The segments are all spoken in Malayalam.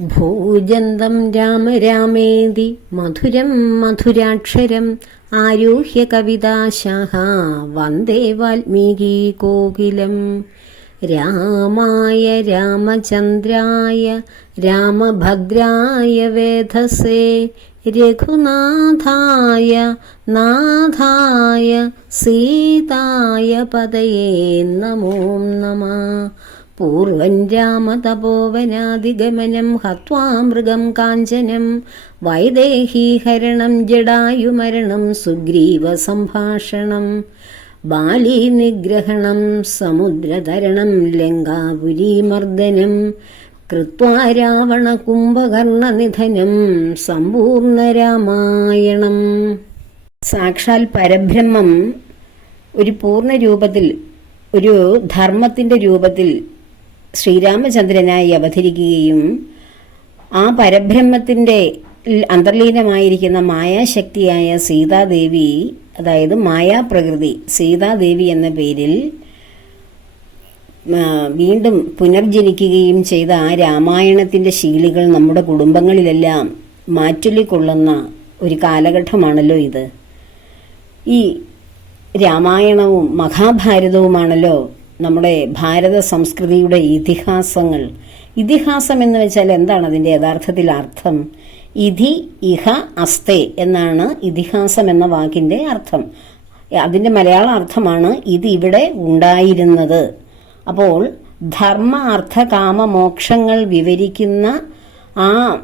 ഭൂജന്തം രാമ രാമേതി മധുരം മധുരാക്ഷരം ആരുഹ്യ കവിതാശാഹ വന്ദേ വാൽമീകി കോകിലം. രാമായ രാമചന്ദ്രായ രാമഭദ്രായ വേധസേ രഘുനാഥായ നാഥായ സീതായ പതയേ നമോ നമ. പൂർവം രാമതപോവനാതിഗമനം ഹത്വാ മൃഗം കാഞ്ചനം. വൈദേഹീഹരണം ജടായുമരണം സുഗ്രീവ സംഭാഷണം. ബാലീ നിഗ്രഹണം സമുദ്രതരണം ലങ്കാപുരീമർദ്ദനം കൃത്വാ രാവണ കുംഭകർണനിധനം സമ്പൂർണ രാമായണം. സാക്ഷാൽ പരബ്രഹ്മം ഒരു പൂർണ രൂപത്തിൽ ഒരു ധർമ്മത്തിന്റെ രൂപത്തിൽ ശ്രീരാമചന്ദ്രനായി അവതരിക്കുകയും ആ പരബ്രഹ്മത്തിന്റെ അന്തർലീനമായിരിക്കുന്ന മായാശക്തിയായ സീതാദേവി അതായത് മായാപ്രകൃതി സീതാദേവി എന്ന പേരിൽ വീണ്ടും പുനർജനിക്കുകയും ചെയ്ത ആ രാമായണത്തിന്റെ ശീലികൾ നമ്മുടെ കുടുംബങ്ങളിലെല്ലാം മാറ്റൊല്ലിക്കൊള്ളുന്ന ഒരു കാലഘട്ടമാണല്ലോ ഇത്. ഈ രാമായണവും മഹാഭാരതവുമാണല്ലോ നമ്മുടെ ഭാരത സംസ്കൃതിയുടെ ഇതിഹാസങ്ങൾ. ഇതിഹാസം എന്ന് വെച്ചാൽ എന്താണ് അതിന്റെ യഥാർത്ഥത്തിൽ അർത്ഥം? ഇതി ഇഹ അസ്തേ എന്നാണ് ഇതിഹാസം എന്ന വാക്കിന്റെ അർത്ഥം. അതിന്റെ മലയാള അർത്ഥമാണ് ഇത് ഇവിടെ ഉണ്ടായിരുന്നത്. അപ്പോൾ ധർമ്മ അർത്ഥ കാമ മോക്ഷങ്ങൾ വിവരിക്കുന്ന ആ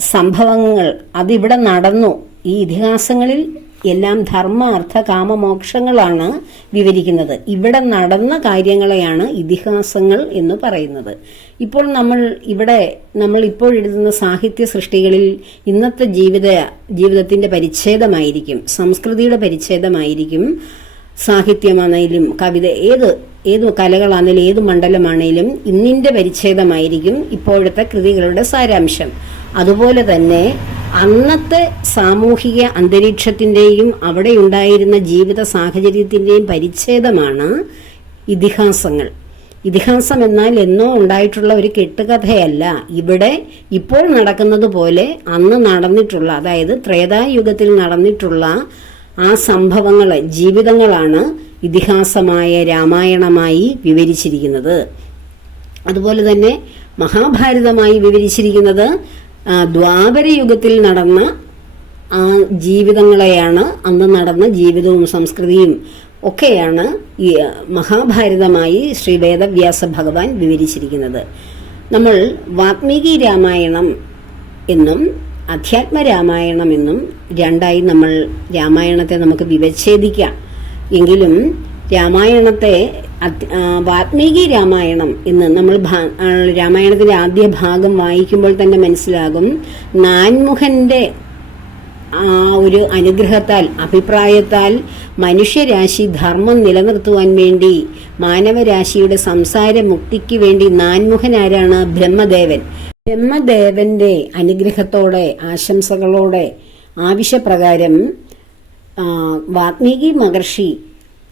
സംഭവങ്ങൾ അതിവിടെ നടന്നു. ഈ ഇതിഹാസങ്ങളിൽ എല്ലാം ധർമ്മ അർത്ഥ കാമമോക്ഷങ്ങളാണ് വിവരിക്കുന്നത്. ഇവിടെ നടന്ന കാര്യങ്ങളെയാണ് ഇതിഹാസങ്ങൾ എന്ന് പറയുന്നത്. ഇപ്പോൾ നമ്മൾ ഇവിടെ നമ്മൾ ഇപ്പോൾ എഴുതുന്ന സാഹിത്യ സൃഷ്ടികളിൽ ഇന്നത്തെ ജീവിത ജീവിതത്തിന്റെ പരിച്ഛേദമായിരിക്കും സംസ്കൃതിയുടെ പരിച്ഛേദമായിരിക്കും സാഹിത്യമാണെങ്കിലും കവിത ഏത് ഏത് കലകളാണെങ്കിലും ഏത് മണ്ഡലമാണെങ്കിലും ഇന്നിന്റെ പരിച്ഛേദമായിരിക്കും ഇപ്പോഴത്തെ കൃതികളുടെ സാരാംശം. അതുപോലെ തന്നെ അന്നത്തെ സാമൂഹിക അന്തരീക്ഷത്തിന്റെയും അവിടെ ഉണ്ടായിരുന്ന ജീവിത സാഹചര്യത്തിന്റെയും പരിച്ഛേദമാണ് ഇതിഹാസങ്ങൾ. ഇതിഹാസം എന്നാൽ എന്നോ ഉണ്ടായിട്ടുള്ള ഒരു കെട്ടുകഥയല്ല. ഇവിടെ ഇപ്പോൾ നടക്കുന്നത് പോലെ അന്ന് നടന്നിട്ടുള്ള അതായത് ത്രേതായുഗത്തിൽ നടന്നിട്ടുള്ള ആ സംഭവങ്ങൾ ജീവിതങ്ങളാണ് ഇതിഹാസമായ രാമായണമായി വിവരിച്ചിരിക്കുന്നത്. അതുപോലെ തന്നെ മഹാഭാരതമായി വിവരിച്ചിരിക്കുന്നത് ദ്വാപരയുഗത്തിൽ നടന്ന ആ ജീവിതങ്ങളെയാണ് അന്ന് നടന്ന ജീവിതവും സംസ്കൃതിയും ഒക്കെയാണ് ഈ മഹാഭാരതമായി ശ്രീ വേദവ്യാസ ഭഗവാൻ വിവരിച്ചിരിക്കുന്നത്. നമ്മൾ വാത്മീകി രാമായണം എന്നും അധ്യാത്മ രാമായണം എന്നും രണ്ടായി നമ്മൾ രാമായണത്തെ നമുക്ക് വിവച്ഛേദിക്കാം എങ്കിലും രാമായണത്തെ വാത്മീകി രാമായണം എന്ന് നമ്മൾ രാമായണത്തിന്റെ ആദ്യ ഭാഗം വായിക്കുമ്പോൾ തന്നെ മനസ്സിലാകും. നാൻമുഖന്റെ ആ ഒരു അനുഗ്രഹത്താൽ അഭിപ്രായത്താൽ മനുഷ്യരാശി ധർമ്മം നിലനിർത്തുവാൻ വേണ്ടി മാനവരാശിയുടെ സംസാര മുക്തിക്ക് വേണ്ടി നാൻമുഖൻ ആരാണ്? ബ്രഹ്മദേവൻ. ബ്രഹ്മദേവന്റെ അനുഗ്രഹത്തോടെ ആശംസകളോടെ ആവശ്യപ്രകാരം വാത്മീകി മഹർഷി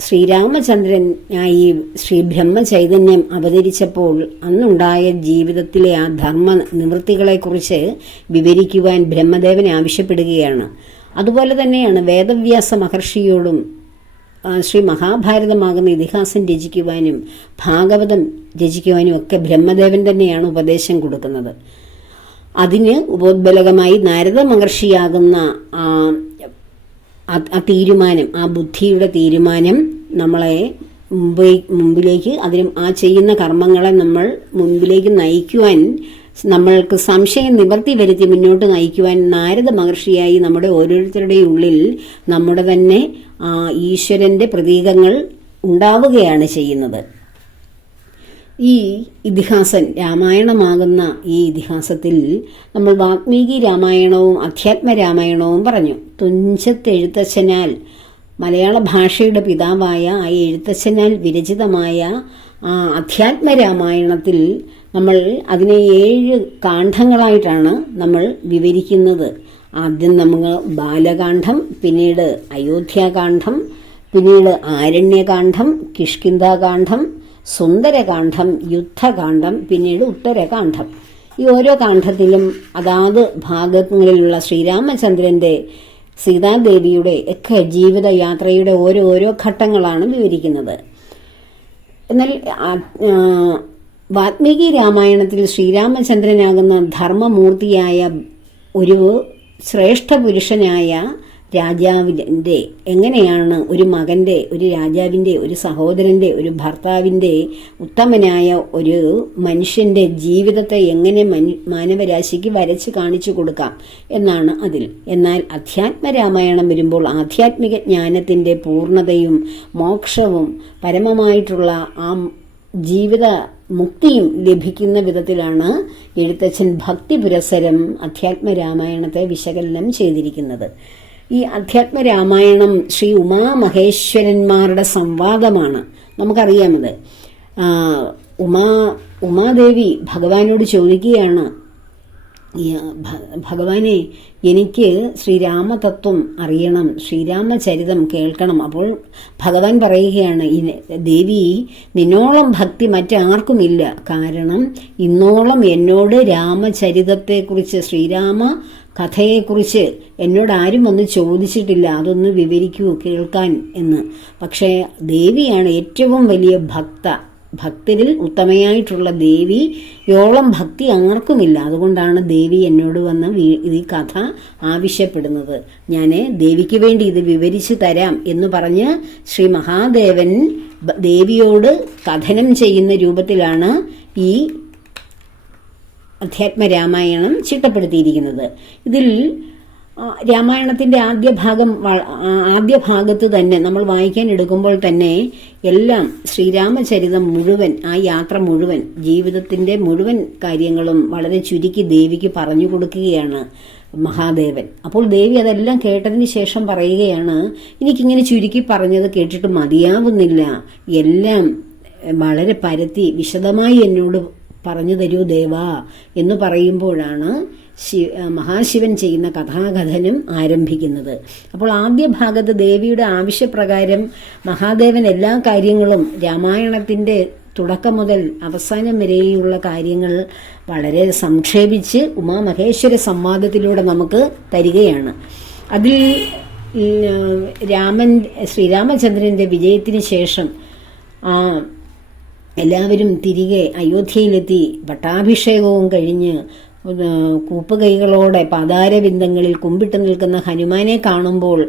ശ്രീരാമചന്ദ്രനായി ശ്രീ ബ്രഹ്മചൈതന്യം അവതരിച്ചപ്പോൾ അന്നുണ്ടായ ജീവിതത്തിലെ ആ ധർമ്മ നിവൃത്തികളെക്കുറിച്ച് വിവരിക്കുവാൻ ബ്രഹ്മദേവൻ ആവശ്യപ്പെടുകയാണ്. അതുപോലെ തന്നെയാണ് വേദവ്യാസ മഹർഷിയോടും ശ്രീ മഹാഭാരതമാകുന്ന ഇതിഹാസം രചിക്കുവാനും ഭാഗവതം രചിക്കുവാനും ഒക്കെ ബ്രഹ്മദേവൻ തന്നെയാണ് ഉപദേശം കൊടുക്കുന്നത്. അതിന് ഉപോദ്ബലകമായി നാരദ മഹർഷിയാകുന്ന ആ തീരുമാനം ആ ബുദ്ധിയുടെ തീരുമാനം നമ്മളെ മുമ്പേ മുമ്പിലേക്ക് അതിനും ആ ചെയ്യുന്ന കർമ്മങ്ങളെ നമ്മൾ മുമ്പിലേക്ക് നയിക്കുവാൻ നമ്മൾക്ക് സംശയം നിവർത്തി വരുത്തി മുന്നോട്ട് നയിക്കുവാൻ നാരദ മഹർഷിയായി നമ്മുടെ ഓരോരുത്തരുടെയും ഉള്ളിൽ നമ്മുടെ തന്നെ ഈശ്വരന്റെ പ്രതീകങ്ങൾ ഉണ്ടാവുകയാണ് ചെയ്യുന്നത്. ഈ ഇതിഹാസം രാമായണമാകുന്ന ഈ ഇതിഹാസത്തിൽ നമ്മൾ വാത്മീകി രാമായണവും അധ്യാത്മ രാമായണവും പറഞ്ഞു. തുഞ്ചത്ത് എഴുത്തച്ഛനാൽ മലയാള ഭാഷയുടെ പിതാവായ ആ എഴുത്തച്ഛനാൽ വിരചിതമായ ആ അധ്യാത്മ രാമായണത്തിൽ നമ്മൾ അതിനെ ഏഴ് കാണ്ഡങ്ങളായിട്ടാണ് നമ്മൾ വിവരിക്കുന്നത്. ആദ്യം നമ്മൾ ബാലകാന്ഡം പിന്നീട് അയോധ്യാകാന്ഡം പിന്നീട് ആരണ്യകാന്ഡം കിഷ്കിന്ധാകാന്ഡം സുന്ദരകാന്ഡം യുദ്ധകാന്ഡം പിന്നീട് ഉത്തരകാന്ഡം. ഈ ഓരോ കാന്ഡത്തിലും അതാത് ഭാഗങ്ങളിലുള്ള ശ്രീരാമചന്ദ്രന്റെ സീതാദേവിയുടെ ഒക്കെ ജീവിതയാത്രയുടെ ഓരോ ഓരോ ഘട്ടങ്ങളാണ് വിവരിക്കുന്നത്. എന്നാൽ വാത്മീകി രാമായണത്തിൽ ശ്രീരാമചന്ദ്രനാകുന്ന ധർമ്മമൂർത്തിയായ ഒരു ശ്രേഷ്ഠ പുരുഷനായ രാജാവിന്റെ എങ്ങനെയാണ് ഒരു മകന്റെ ഒരു രാജാവിന്റെ ഒരു സഹോദരന്റെ ഒരു ഭർത്താവിന്റെ ഉത്തമനായ ഒരു മനുഷ്യന്റെ ജീവിതത്തെ എങ്ങനെ മാനവരാശിക്ക് വരച്ച് കാണിച്ചു കൊടുക്കാം എന്നാണ് അതിൽ. എന്നാൽ അധ്യാത്മരാമായണം വരുമ്പോൾ ആധ്യാത്മിക ജ്ഞാനത്തിന്റെ പൂർണതയും മോക്ഷവും പരമമായിട്ടുള്ള ആ ജീവിത മുക്തിയും ലഭിക്കുന്ന വിധത്തിലാണ് എഴുത്തച്ഛൻ ഭക്തി പുരസരം അധ്യാത്മരാമായണത്തെ വിശകലനം ചെയ്തിരിക്കുന്നത്. ഈ അധ്യാത്മരാമായണം ശ്രീ ഉമാമഹേശ്വരന്മാരുടെ സംവാദമാണ്. നമുക്കറിയാമത്. ഉമാ ഉമാദേവി ഭഗവാനോട് ചോദിക്കുകയാണ് ഭഗവാനെ എനിക്ക് ശ്രീരാമതത്വം അറിയണം ശ്രീരാമചരിതം കേൾക്കണം. അപ്പോൾ ഭഗവാൻ പറയുകയാണ് "ഇനി- ദേവി നിന്നോളം ഭക്തി മറ്റാർക്കുമില്ല. കാരണം ഇന്നോളം എന്നോട് രാമചരിതത്തെക്കുറിച്ച് ശ്രീരാമ കഥയെക്കുറിച്ച് എന്നോട് ആരും ഒന്ന് ചോദിച്ചിട്ടില്ല. അതൊന്ന് വിവരിക്കൂ കേൾക്കാൻ എന്ന്. പക്ഷേ ദേവിയാണ് ഏറ്റവും വലിയ ഭക്ത. ഭക്തരിൽ ഉത്തമയായിട്ടുള്ള ദേവി യോളം ഭക്തി ആർക്കുമില്ല. അതുകൊണ്ടാണ് ദേവി എന്നോട് വന്ന് ഈ കഥ ആവശ്യപ്പെടുന്നത്. ഞാൻ ദേവിക്ക് വേണ്ടി ഇത് വിവരിച്ചു തരാം എന്ന് പറഞ്ഞ് ശ്രീ മഹാദേവൻ ദേവിയോട് കഥനം ചെയ്യുന്ന രൂപത്തിലാണ് ഈ അധ്യാത്മരാമായണം ചിട്ടപ്പെടുത്തിയിരിക്കുന്നത്. ഇതിൽ രാമായണത്തിന്റെ ആദ്യ ഭാഗം ആദ്യ ഭാഗത്ത് തന്നെ നമ്മൾ വായിക്കാൻ എടുക്കുമ്പോൾ തന്നെ എല്ലാം ശ്രീരാമചരിതം മുഴുവൻ ആ യാത്ര മുഴുവൻ ജീവിതത്തിന്റെ മുഴുവൻ കാര്യങ്ങളും വളരെ ചുരുക്കി ദേവിക്ക് പറഞ്ഞു കൊടുക്കുകയാണ് മഹാദേവൻ. അപ്പോൾ ദേവി അതെല്ലാം കേട്ടതിന് ശേഷം പറയുകയാണ് എനിക്കിങ്ങനെ ചുരുക്കി പറഞ്ഞത് കേട്ടിട്ട് മതിയാവുന്നില്ല. എല്ലാം വളരെ പരത്തി വിശദമായി എന്നോട് പറഞ്ഞു തരൂ ദേവാ എന്ന് പറയുമ്പോഴാണ് ശി മഹാശിവൻ ചെയ്യുന്ന കഥാകഥനം ആരംഭിക്കുന്നത്. അപ്പോൾ ആദ്യ ഭാഗത്ത് ദേവിയുടെ ആവശ്യപ്രകാരം മഹാദേവൻ എല്ലാ കാര്യങ്ങളും രാമായണത്തിന്റെ തുടക്കം മുതൽ അവസാനം വരെയുള്ള കാര്യങ്ങൾ വളരെ സംക്ഷേപിച്ച് ഉമാമഹേശ്വര സംവാദത്തിലൂടെ നമുക്ക് തരികയാണ്. അതിൽ രാമൻ ശ്രീരാമചന്ദ്രന്റെ വിജയത്തിന് ശേഷം എല്ലാവരും തിരികെ അയോധ്യയിലെത്തി പട്ടാഭിഷേകവും കഴിഞ്ഞ് കൂപ്പുകൈകളോടെ പാതാരബിന്ദങ്ങളിൽ കുമ്പിട്ട് നിൽക്കുന്ന ഹനുമാനെ കാണുമ്പോൾ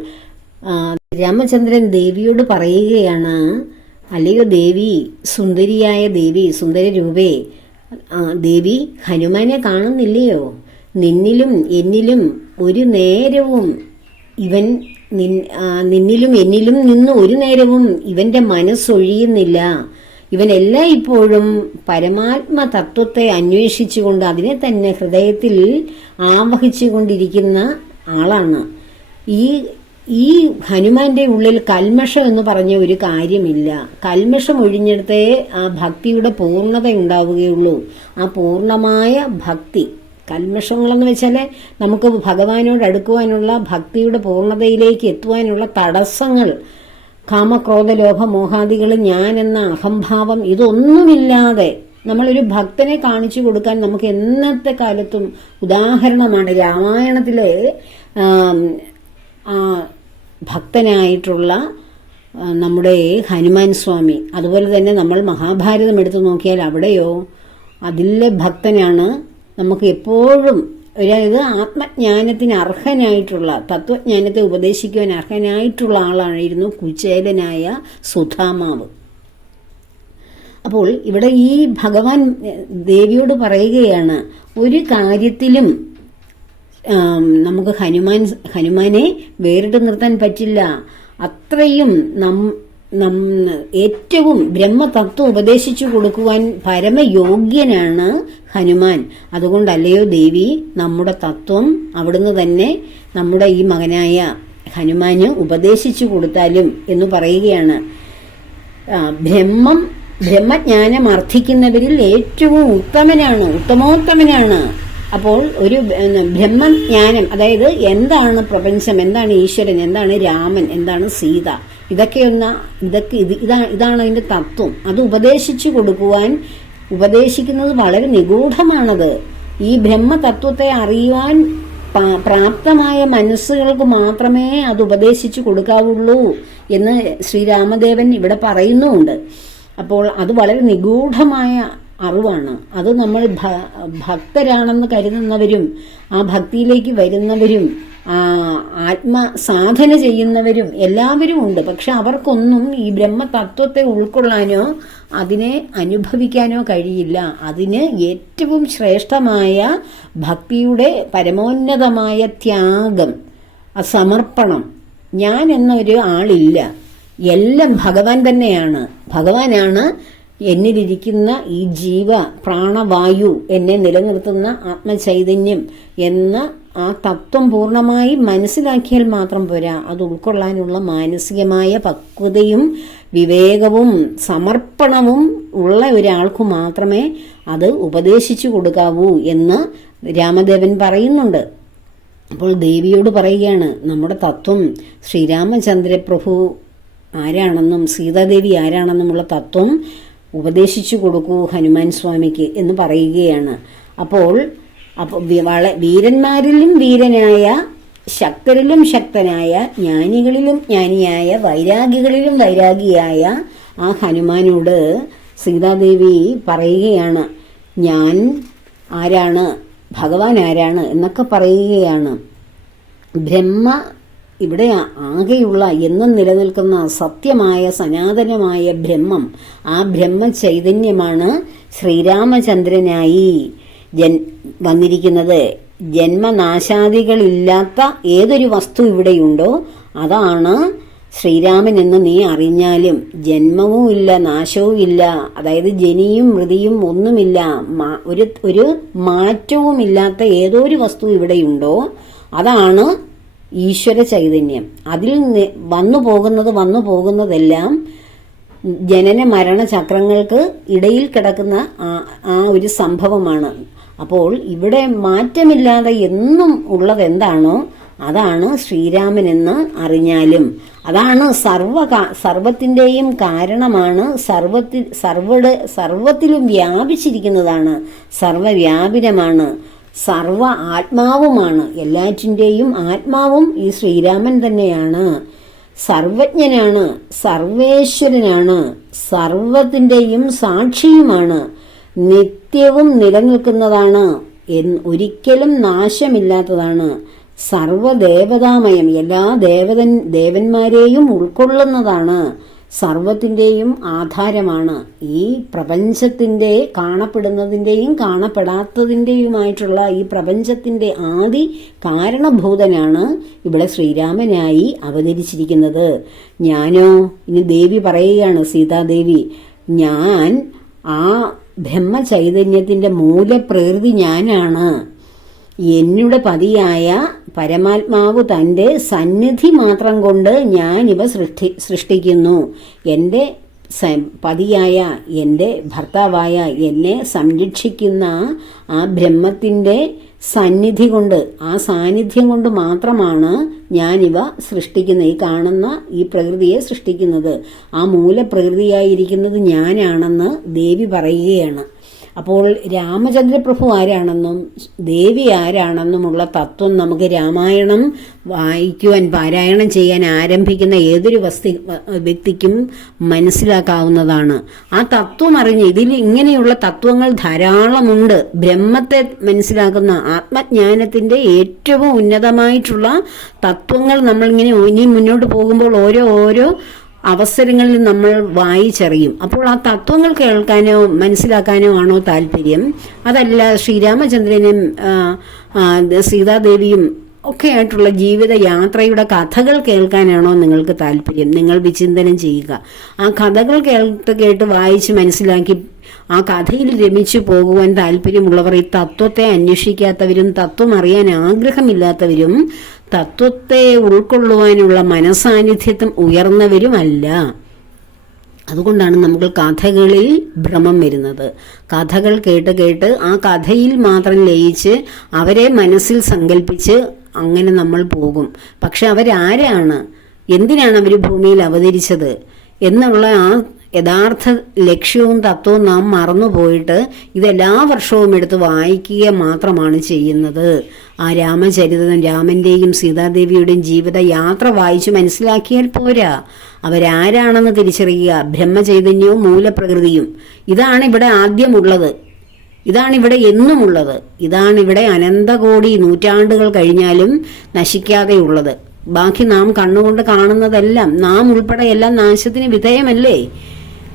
രാമചന്ദ്രൻ ദേവിയോട് പറയുകയാണ് അല്ലയോ ദേവി സുന്ദരിയായ ദേവി സുന്ദര രൂപേ ദേവി ഹനുമാനെ കാണുന്നില്ലയോ? നിന്നിലും എന്നിലും ഒരു നേരവും ഇവൻ നിന്നിലും എന്നിലും നിന്ന് ഒരു നേരവും ഇവന്റെ മനസ്സൊഴിയുന്നില്ല. ഇവൻ എല്ലാ ഇപ്പോഴും പരമാത്മ തത്വത്തെ അന്വേഷിച്ചുകൊണ്ട് അതിനെ തന്നെ ഹൃദയത്തിൽ ആവഹിച്ചുകൊണ്ടിരിക്കുന്ന ആളാണ്. ഈ ഈ ഹനുമാന്റെ ഉള്ളിൽ കൽമഷം എന്ന് പറഞ്ഞ ഒരു കാര്യമില്ല. കൽമഷം ഒഴിഞ്ഞിടത്തേ ആ ഭക്തിയുടെ പൂർണത ഉണ്ടാവുകയുള്ളൂ. ആ പൂർണമായ ഭക്തി. കൽമഷങ്ങളെന്ന് വെച്ചാൽ നമുക്ക് ഭഗവാനോട് അടുക്കുവാനുള്ള ഭക്തിയുടെ പൂർണതയിലേക്ക് എത്തുവാനുള്ള തടസ്സങ്ങൾ കാമക്രോധ ലോഭ മോഹാദികൾ ഞാൻ എന്ന അഹംഭാവം ഇതൊന്നുമില്ലാതെ നമ്മളൊരു ഭക്തനെ കാണിച്ചു കൊടുക്കാൻ നമുക്ക് എന്നത്തെ കാലത്തും ഉദാഹരണമാണ് രാമായണത്തിലെ ഭക്തനായിട്ടുള്ള നമ്മുടെ ഹനുമാൻ സ്വാമി. അതുപോലെ തന്നെ നമ്മൾ മഹാഭാരതം എടുത്തു നോക്കിയാൽ അവിടെയോ അതിലെ ഭക്തനാണ് നമുക്ക് എപ്പോഴും അതായത് ആത്മജ്ഞാനത്തിന് അർഹനായിട്ടുള്ള തത്വജ്ഞാനത്തെ ഉപദേശിക്കുവാൻ അർഹനായിട്ടുള്ള ആളായിരുന്നു കുചേലനായ സുധാമാവ്. അപ്പോൾ ഇവിടെ ഈ ഭഗവാൻ ദേവിയോട് പറയുകയാണ് ഒരു കാര്യത്തിലും നമുക്ക് ഹനുമാൻ ഹനുമാനെ വേറിട്ട് നിർത്താൻ പറ്റില്ല. അത്രയും നം ഏറ്റവും ബ്രഹ്മതത്വം ഉപദേശിച്ചു കൊടുക്കുവാൻ പരമയോഗ്യനാണ് ഹനുമാൻ. അതുകൊണ്ടല്ലയോ ദേവി നമ്മുടെ തത്വം അവിടുന്ന് തന്നെ നമ്മുടെ ഈ മകനായ ഹനുമാന് ഉപദേശിച്ചു കൊടുത്താലും എന്ന് പറയുകയാണ്. ബ്രഹ്മം ബ്രഹ്മജ്ഞാനം അർത്ഥിക്കുന്നവരിൽ ഏറ്റവും ഉത്തമനാണ് ഉത്തമോത്തമനാണ്. അപ്പോൾ ഒരു ബ്രഹ്മജ്ഞാനം അതായത് എന്താണ് പ്രപഞ്ചം എന്താണ് ഈശ്വരൻ എന്താണ് രാമൻ എന്താണ് സീത ഇതൊക്കെയൊന്ന ഇതൊക്കെ ഇത് ഇതാണ് ഇതാണ് അതിന്റെ തത്വം. അത് ഉപദേശിച്ചു കൊടുക്കുവാൻ ഉപദേശിക്കുന്നത് വളരെ നിഗൂഢമാണത്. ഈ ബ്രഹ്മതത്വത്തെ അറിയുവാൻ പ്രാപ്തമായ മനസ്സുകൾക്ക് മാത്രമേ അത് ഉപദേശിച്ചു കൊടുക്കാവുള്ളൂ എന്ന് ശ്രീരാമദേവൻ ഇവിടെ പറയുന്നുമുണ്ട് അപ്പോൾ അത് വളരെ നിഗൂഢമായ അറിവാണ്. അത് നമ്മൾ ഭക്തരാണെന്ന് കരുതുന്നവരും ആ ഭക്തിയിലേക്ക് വരുന്നവരും ആത്മ സാധന ചെയ്യുന്നവരും എല്ലാവരും ഉണ്ട്. പക്ഷെ അവർക്കൊന്നും ഈ ബ്രഹ്മതത്വത്തെ ഉൾക്കൊള്ളാനോ അതിനെ അനുഭവിക്കാനോ കഴിയില്ല. അതിന് ഏറ്റവും ശ്രേഷ്ഠമായ ഭക്തിയുടെ പരമോന്നതമായ ത്യാഗം സമർപ്പണം. ഞാൻ എന്നൊരു ആളില്ല. എല്ലാം ഭഗവാൻ തന്നെയാണ്. ഭഗവാനാണ് എന്നിലിരിക്കുന്ന ഈ ജീവ പ്രാണവായു എന്നെ നിലനിർത്തുന്ന ആത്മചൈതന്യം എന്ന ആ തത്വം പൂർണമായി മനസ്സിലാക്കിയാൽ മാത്രം പോരാ. അത് ഉൾക്കൊള്ളാനുള്ള മാനസികമായ പക്വതയും വിവേകവും സമർപ്പണവും ഉള്ള ഒരാൾക്ക് മാത്രമേ അത് ഉപദേശിച്ചു കൊടുക്കാവൂ എന്ന് രാമദേവൻ പറയുന്നുണ്ട്. അപ്പോൾ ദേവിയോട് പറയുകയാണ് നമ്മുടെ തത്വം ശ്രീരാമചന്ദ്രപ്രഭു ആരാണെന്നും സീതാദേവി ആരാണെന്നുമുള്ള തത്വം ഉപദേശിച്ചു കൊടുക്കൂ ഹനുമാൻ സ്വാമിക്ക് എന്ന് പറയുകയാണ്. അപ്പോൾ അപ്പോൾ വീരന്മാരിലും വീരനായ ശക്തരിലും ശക്തനായ ജ്ഞാനികളിലും ജ്ഞാനിയായ വൈരാഗികളിലും വൈരാഗിയായ ആ ഹനുമാനോട് സീതാദേവി പറയുകയാണ് ഞാൻ ആരാണ്? ഭഗവാൻ ആരാണ്? എന്നൊക്കെ പറയുകയാണ്. ബ്രഹ്മ ഇവിടെ ആകെയുള്ള എന്നും നിലനിൽക്കുന്ന സത്യമായ സനാതനമായ ബ്രഹ്മം ആ ബ്രഹ്മ ചൈതന്യമാണ് ശ്രീരാമചന്ദ്രനായി ജൻ വന്നിരിക്കുന്നത്. ജന്മനാശാദികളില്ലാത്ത ഏതൊരു വസ്തു ഇവിടെയുണ്ടോ അതാണ് ശ്രീരാമൻ എന്ന് നീ അറിഞ്ഞാലും ജന്മവും ഇല്ല നാശവും ഇല്ല അതായത് ജനിയും മൃതിയും ഒന്നുമില്ല ഒരു ഒരു മാറ്റവും ഇല്ലാത്ത ഏതോ ഒരു വസ്തു ഇവിടെയുണ്ടോ അതാണ് ഈശ്വര ചൈതന്യം അതിൽ വന്നു പോകുന്നത് വന്നു പോകുന്നതെല്ലാം ജനന മരണ ചക്രങ്ങൾക്ക് ഇടയിൽ കിടക്കുന്ന ആ- ആ ഒരു സംഭവമാണ്. അപ്പോൾ ഇവിടെ മാറ്റമില്ലാതെ എന്നും ഉള്ളത് എന്താണോ അതാണ് ശ്രീരാമൻ എന്ന് അറിഞ്ഞാലും. അതാണ് സർവ സർവത്തിന്റെയും കാരണമാണ് സർവത്തിൽ സർവയുടെ സർവത്തിലും വ്യാപിച്ചിരിക്കുന്നതാണ്. സർവവ്യാപിനമാണ്. സർവ ആത്മാവുമാണ്. എല്ലാറ്റിന്റെയും ആത്മാവും ഈ ശ്രീരാമൻ തന്നെയാണ്. സർവജ്ഞനാണ് സർവേശ്വരനാണ് സർവത്തിന്റെയും സാക്ഷിയുമാണ്. നിത്യവും നിലനിൽക്കുന്നതാണ്. ഒരിക്കലും നാശമില്ലാത്തതാണ്. സർവദേവതാമയം എല്ലാ ദേവതൻ ദേവന്മാരെയും ഉൾക്കൊള്ളുന്നതാണ്. സർവത്തിന്റെയും ആധാരമാണ്. ഈ പ്രപഞ്ചത്തിന്റെ കാണപ്പെടുന്നതിന്റെയും കാണപ്പെടാത്തതിന്റെയുമായിട്ടുള്ള ഈ പ്രപഞ്ചത്തിന്റെ ആദി കാരണഭൂതനാണ് ഇവിടെ ശ്രീരാമനായി അവതരിച്ചിരിക്കുന്നത്. ഞാനോ ഇനി ദേവി പറയുകയാണ് സീതാദേവി ഞാൻ ആ ബ്രഹ്മചൈതന്യത്തിന്റെ മൂലപ്രകൃതി ഞാനാണ്. എന്നുടെ പതിയായ പരമാത്മാവ് തന്റെ സന്നിധി മാത്രം കൊണ്ട് ഞാൻ ഇവ സൃഷ്ടി സൃഷ്ടിക്കുന്നു. എന്റെ പതിയായ എന്റെ ഭർത്താവായ എന്നെ സംരക്ഷിക്കുന്ന ആ ബ്രഹ്മത്തിന്റെ സന്നിധി കൊണ്ട് ആ സാന്നിധ്യം കൊണ്ട് മാത്രമാണ് ഞാനിവ സൃഷ്ടിക്കുന്നത്. ഈ കാണുന്ന ഈ പ്രകൃതിയെ സൃഷ്ടിക്കുന്നത്. ആ മൂലപ്രകൃതിയായിരിക്കുന്നത് ഞാനാണെന്ന് ദേവി പറയുകയാണ്. അപ്പോൾ രാമചന്ദ്രപ്രഭു ആരാണെന്നും ദേവി ആരാണെന്നുമുള്ള തത്വം നമുക്ക് രാമായണം വായിക്കുവാൻ പാരായണം ചെയ്യാൻ ആരംഭിക്കുന്ന ഏതൊരു വസ്തി വ്യക്തിക്കും മനസ്സിലാക്കാവുന്നതാണ്. ആ തത്വം അറിഞ്ഞ് ഇതിൽ ഇങ്ങനെയുള്ള തത്വങ്ങൾ ധാരാളമുണ്ട്. ബ്രഹ്മത്തെ മനസ്സിലാക്കുന്ന ആത്മജ്ഞാനത്തിന്റെ ഏറ്റവും ഉന്നതമായിട്ടുള്ള തത്വങ്ങൾ നമ്മളിങ്ങനെ ഇനി മുന്നോട്ട് പോകുമ്പോൾ ഓരോ ഓരോ അവസരങ്ങളിൽ നമ്മൾ വായിച്ചറിയും അപ്പോൾ ആ തത്വങ്ങൾ കേൾക്കാനോ മനസ്സിലാക്കാനോ ആണോ താല്പര്യം? അതല്ല ശ്രീരാമചന്ദ്രനും സീതാദേവിയും ഒക്കെ ആയിട്ടുള്ള ജീവിത യാത്രയുടെ കഥകൾ കേൾക്കാനാണോ നിങ്ങൾക്ക് താല്പര്യം? നിങ്ങൾ വിചിന്തനം ചെയ്യുക. ആ കഥകൾ കേട്ട് കേട്ട് വായിച്ച് മനസ്സിലാക്കി ആ കഥയിൽ രമിച്ചു പോകുവാൻ താല്പര്യമുള്ളവർ ഈ തത്വത്തെ അന്വേഷിക്കാത്തവരും തത്വം അറിയാൻ ആഗ്രഹമില്ലാത്തവരും തത്വത്തെ ഉൾക്കൊള്ളുവാനുള്ള മനസാന്നിധ്യത്വം ഉയർന്നവരുമല്ല. അതുകൊണ്ടാണ് നമുക്ക് കഥകളിൽ ഭ്രമം വരുന്നത്. കഥകൾ കേട്ട് കേട്ട് ആ കഥയിൽ മാത്രം ലയിച്ച് അവരെ മനസ്സിൽ സങ്കല്പിച്ച് അങ്ങനെ നമ്മൾ പോകും. പക്ഷെ അവരാരാണ്? എന്തിനാണ് അവർ ഭൂമിയിൽ അവതരിച്ചത്? എന്നുള്ള ആ യഥാർത്ഥ ലക്ഷ്യവും തത്വവും നാം മറന്നുപോയിട്ട് ഇതെല്ലാ വർഷവും എടുത്ത് വായിക്കുക മാത്രമാണ് ചെയ്യുന്നത്. ആ രാമചരിതം രാമന്റെയും സീതാദേവിയുടെയും ജീവിത യാത്ര വായിച്ചു മനസ്സിലാക്കിയാൽ പോരാ. അവരാരാണെന്ന് തിരിച്ചറിയുക. ബ്രഹ്മചൈതന്യവും മൂലപ്രകൃതിയും. ഇതാണ് ഇവിടെ ആദ്യമുള്ളത്. ഇതാണ് ഇവിടെ എന്നുമുള്ളത്. ഇതാണ് ഇവിടെ അനന്തകോടി നൂറ്റാണ്ടുകൾ കഴിഞ്ഞാലും നശിക്കാതെയുള്ളത്. ബാക്കി നാം കണ്ണുകൊണ്ട് കാണുന്നതെല്ലാം നാം ഉൾപ്പെടെ എല്ലാം നാശത്തിന് വിധേയമല്ലേ?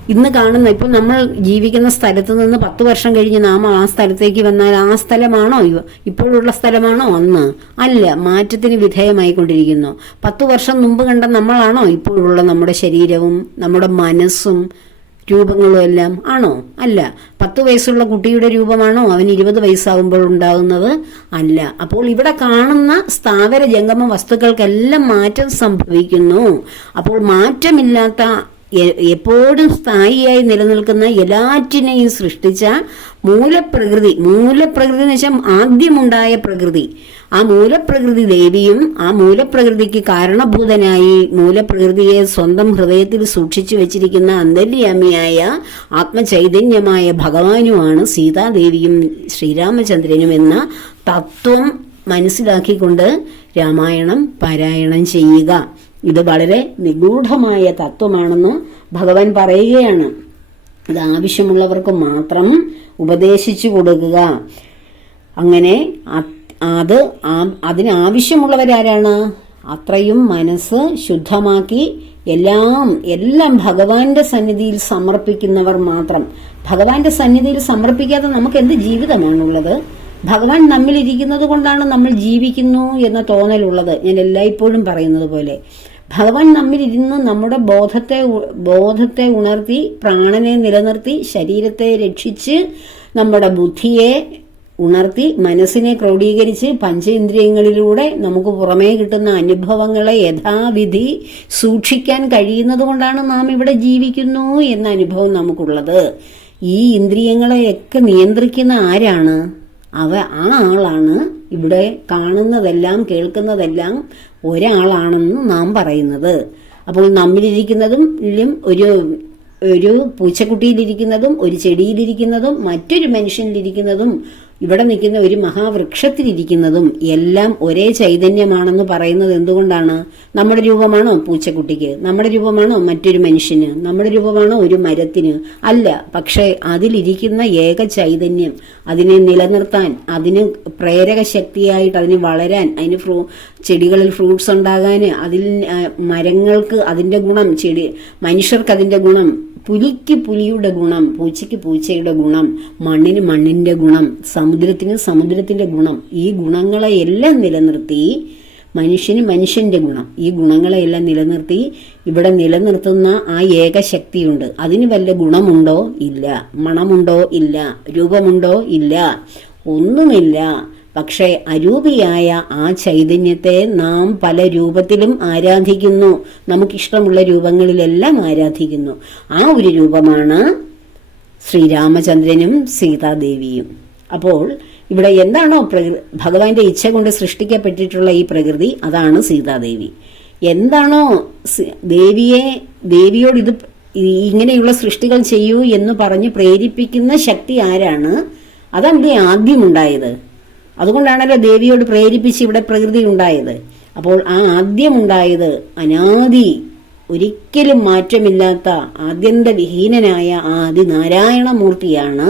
ഇന്ന് കാണുന്ന ഇപ്പം നമ്മൾ ജീവിക്കുന്ന സ്ഥലത്ത് നിന്ന് പത്ത് വർഷം കഴിഞ്ഞ് നാം ആ സ്ഥലത്തേക്ക് വന്നാൽ ആ സ്ഥലമാണോ? ഇപ്പോഴുള്ള സ്ഥലമാണോ അന്ന്? അല്ല മാറ്റത്തിന് വിധേയമായിക്കൊണ്ടിരിക്കുന്നു. പത്ത് വർഷം മുമ്പ് കണ്ട നമ്മളാണോ ഇപ്പോഴുള്ള നമ്മുടെ ശരീരവും നമ്മുടെ മനസ്സും രൂപങ്ങളും എല്ലാം ആണോ? അല്ല. പത്ത് വയസ്സുള്ള കുട്ടിയുടെ രൂപമാണോ? അവൻ ഇരുപത് വയസ്സാകുമ്പോൾ ഉണ്ടാകുന്നത്? അല്ല. അപ്പോൾ ഇവിടെ കാണുന്ന സ്ഥാവര ജംഗമ വസ്തുക്കൾക്കെല്ലാം മാറ്റം സംഭവിക്കുന്നു. അപ്പോൾ മാറ്റമില്ലാത്ത എപ്പോഴും സ്ഥായിയായി നിലനിൽക്കുന്ന എല്ലാറ്റിനെയും സൃഷ്ടിച്ച മൂലപ്രകൃതി. മൂലപ്രകൃതി എന്ന് വെച്ചാൽ ആദ്യമുണ്ടായ പ്രകൃതി. ആ മൂലപ്രകൃതി ദേവിയും ആ മൂലപ്രകൃതിക്ക് കാരണഭൂതനായി മൂലപ്രകൃതിയെ സ്വന്തം ഹൃദയത്തിൽ സൂക്ഷിച്ചു വെച്ചിരിക്കുന്ന അന്തര്യാമിയായ ആത്മചൈതന്യമായ ഭഗവാനുമാണ് സീതാദേവിയും ശ്രീരാമചന്ദ്രനും എന്ന തത്വം മനസ്സിലാക്കിക്കൊണ്ട് രാമായണം പാരായണം ചെയ്യുക. ഇത് വളരെ നിഗൂഢമായ തത്വമാണെന്ന് ഭഗവാൻ പറയുകയാണ്. ഇത് ആവശ്യമുള്ളവർക്ക് മാത്രം ഉപദേശിച്ചു കൊടുക്കുക. അങ്ങനെ അത് അത് അതിനാവശ്യമുള്ളവരാരാണ് അത്രയും മനസ്സ് ശുദ്ധമാക്കി എല്ലാം എല്ലാം ഭഗവാന്റെ സന്നിധിയിൽ സമർപ്പിക്കുന്നവർ മാത്രം. ഭഗവാന്റെ സന്നിധിയിൽ സമർപ്പിക്കാതെ നമുക്ക് എന്ത് ജീവിതമാണുള്ളത്? ഭഗവാൻ നമ്മളിരിക്കുന്നത് കൊണ്ടാണ് നമ്മൾ ജീവിക്കുന്നു എന്ന തോന്നലുള്ളത്. ഞാൻ എല്ലായ്പ്പോഴും പറയുന്നത് പോലെ. ഭഗവാൻ നമ്മിലിരുന്ന് നമ്മുടെ ബോധത്തെ ബോധത്തെ ഉണർത്തി പ്രാണനെ നിലനിർത്തി ശരീരത്തെ രക്ഷിച്ച് നമ്മുടെ ബുദ്ധിയെ ഉണർത്തി മനസ്സിനെ ക്രോഡീകരിച്ച് പഞ്ചേന്ദ്രിയങ്ങളിലൂടെ നമുക്ക് പുറമേ കിട്ടുന്ന അനുഭവങ്ങളെ യഥാവിധി സൂക്ഷിക്കാൻ കഴിയുന്നത് കൊണ്ടാണ് നാം ഇവിടെ ജീവിക്കുന്നു എന്ന അനുഭവം നമുക്കുള്ളത്. ഈ ഇന്ദ്രിയങ്ങളെയൊക്കെ നിയന്ത്രിക്കുന്ന ആരാണ്? അവ ആ ആളാണ് ഇവിടെ കാണുന്നതെല്ലാം കേൾക്കുന്നതെല്ലാം ഒരാളാണെന്ന് നാം പറയുന്നത്. അപ്പോൾ നമ്മളിരിക്കുന്നതും ഒരു ഒരു പൂച്ചക്കുട്ടിയിലിരിക്കുന്നതും ഒരു ചെടിയിലിരിക്കുന്നതും മറ്റൊരു മനുഷ്യനിലിരിക്കുന്നതും ഇവിടെ നിൽക്കുന്ന ഒരു മഹാവൃക്ഷത്തിലിരിക്കുന്നതും എല്ലാം ഒരേ ചൈതന്യമാണെന്ന് പറയുന്നത് എന്തുകൊണ്ടാണ്? നമ്മുടെ രൂപമാണോ പൂച്ചക്കുട്ടിക്ക്? നമ്മുടെ രൂപമാണോ മറ്റൊരു മനുഷ്യന്? നമ്മുടെ രൂപമാണോ ഒരു മരത്തിന്? അല്ല പക്ഷേ അതിലിരിക്കുന്ന ഏക ചൈതന്യം അതിനെ നിലനിർത്താൻ അതിന് പ്രേരക ശക്തിയായിട്ട് അതിന് വളരാൻ അതിന് ഫ്രൂ ചെടികളിൽ ഫ്രൂട്ട്സ് ഉണ്ടാകാൻ അതിൽ മരങ്ങൾക്ക് അതിന്റെ ഗുണം ചെടി മനുഷ്യർക്ക് അതിന്റെ ഗുണം പുലിക്ക് പുലിയുടെ ഗുണം പൂച്ചയ്ക്ക് പൂച്ചയുടെ ഗുണം മണ്ണിന് മണ്ണിന്റെ ഗുണം സമുദ്രത്തിന് സമുദ്രത്തിന്റെ ഗുണം. ഈ ഗുണങ്ങളെയെല്ലാം നിലനിർത്തി മനുഷ്യന് മനുഷ്യന്റെ ഗുണം. ഈ ഗുണങ്ങളെയെല്ലാം നിലനിർത്തി ഇവിടെ നിലനിർത്തുന്ന ആ ഏകശക്തിയുണ്ട്. അതിന് വല്ല ഗുണമുണ്ടോ? ഇല്ല. മണമുണ്ടോ? ഇല്ല. രൂപമുണ്ടോ? ഇല്ല. ഒന്നുമില്ല. പക്ഷേ അരൂപിയായ ആ ചൈതന്യത്തെ നാം പല രൂപത്തിലും ആരാധിക്കുന്നു. നമുക്കിഷ്ടമുള്ള രൂപങ്ങളിലെല്ലാം ആരാധിക്കുന്നു. ആ ഒരു രൂപമാണ് ശ്രീരാമചന്ദ്രനും സീതാദേവിയും. അപ്പോൾ ഇവിടെ എന്താണോ ഭഗവാന്റെ ഇച്ഛ കൊണ്ട് സൃഷ്ടിക്കപ്പെട്ടിട്ടുള്ള ഈ പ്രകൃതി അതാണ് സീതാദേവി. എന്താണോ ദേവിയെ ദേവിയോട് ഇത് ഇങ്ങനെയുള്ള സൃഷ്ടികൾ ചെയ്യൂ എന്ന് പറഞ്ഞ് പ്രേരിപ്പിക്കുന്ന ശക്തി ആരാണ്? അതവിടെ ആദ്യം ഉണ്ടായത് അതുകൊണ്ടാണല്ലോ ദേവിയോട് പ്രേരിപ്പിച്ച് ഇവിടെ പ്രകൃതി ഉണ്ടായത്. അപ്പോൾ ആ ആദ്യം ഉണ്ടായത് അനാദി ഒരിക്കലും മാറ്റമില്ലാത്ത ആദ്യന്തവിഹീനനായ ആ അതിനാരായണമൂർത്തിയാണ്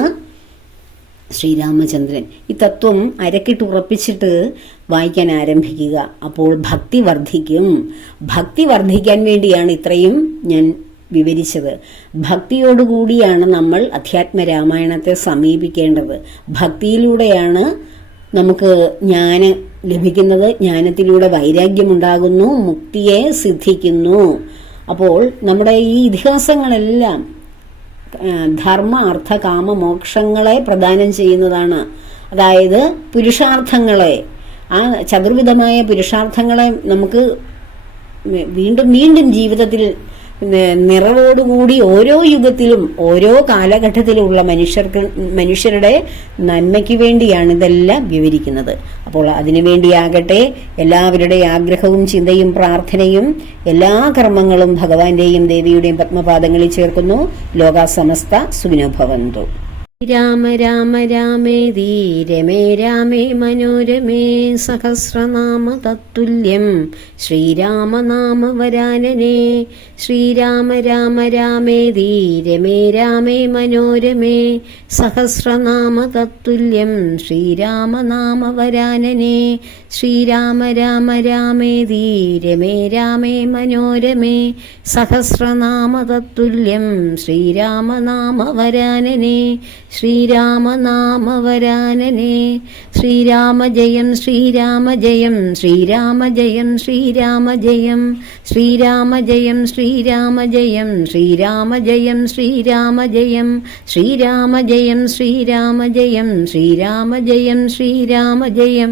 ശ്രീരാമചന്ദ്രൻ. ഈ തത്വം അരക്കിട്ട് ഉറപ്പിച്ചിട്ട് വായിക്കാൻ ആരംഭിക്കുക. അപ്പോൾ ഭക്തി വർദ്ധിക്കും. ഭക്തി വർദ്ധിക്കാൻ വേണ്ടിയാണ് ഇത്രയും ഞാൻ വിവരിച്ചത്. ഭക്തിയോടുകൂടിയാണ് നമ്മൾ അധ്യാത്മ രാമായണത്തെ സമീപിക്കേണ്ടത്. ഭക്തിയിലൂടെയാണ് നമുക്ക് ജ്ഞാനം ലഭിക്കുന്നത്. ജ്ഞാനത്തിലൂടെ വൈരാഗ്യമുണ്ടാകുന്നു. മുക്തിയെ സിദ്ധിക്കുന്നു. അപ്പോൾ നമ്മുടെ ഈ ഇതിഹാസങ്ങളെല്ലാം ധർമ്മ അർത്ഥ കാമ മോക്ഷങ്ങളെ പ്രദാനം ചെയ്യുന്നതാണ്. അതായത് പുരുഷാർത്ഥങ്ങളെ ആ ചതുർവിധമായ പുരുഷാർത്ഥങ്ങളെ നമുക്ക് വീണ്ടും വീണ്ടും ജീവിതത്തിൽ നിറവോടുകൂടി ഓരോ യുഗത്തിലും ഓരോ കാലഘട്ടത്തിലുമുള്ള മനുഷ്യർക്ക് മനുഷ്യരുടെ നന്മയ്ക്ക് വേണ്ടിയാണ് ഇതെല്ലാം വിവരിക്കുന്നത്. അപ്പോൾ അതിനുവേണ്ടിയാകട്ടെ എല്ലാവരുടെ ആഗ്രഹവും ചിന്തയും പ്രാർത്ഥനയും എല്ലാ കർമ്മങ്ങളും ഭഗവാന്റെയും ദേവിയുടെയും പത്മപാദങ്ങളിൽ ചേർക്കുന്നു. ലോകാസമസ്ത സുഖിനോഭവന്തു രാമ രാമ രാമേതി ധീരമേ രാമേ മനോരമേ സഹസ്രനാമ തത്തുല്യം. ശ്രീരാമനാമ വരാനനെ ശ്രീരാമ രാമ രാമേ ധീരമേ രാമേ മനോരമേ. സഹസ്രനാമ തത്തുല്യം ശ്രീരാമനാമ വരാനനെ ശ്രീരാമ രാമ രാമേ ധീരമേ രാമേ മനോരമേ. സഹസ്രനാമ തത്തുല്യം ശ്രീരാമനാമ വരാനനെ ശ്രീരാമനാമവരാനനെ. ശ്രീരാമ ജയം ശ്രീരാമ ജയം ശ്രീരാമ ജയം ശ്രീരാമ ജയം ശ്രീരാമ ജയം ശ്രീരാമ ജയം ശ്രീരാമ ജയം ശ്രീരാമ ജയം ശ്രീരാമ ജയം ശ്രീരാമ ജയം ശ്രീരാമ ജയം ശ്രീരാമ ജയം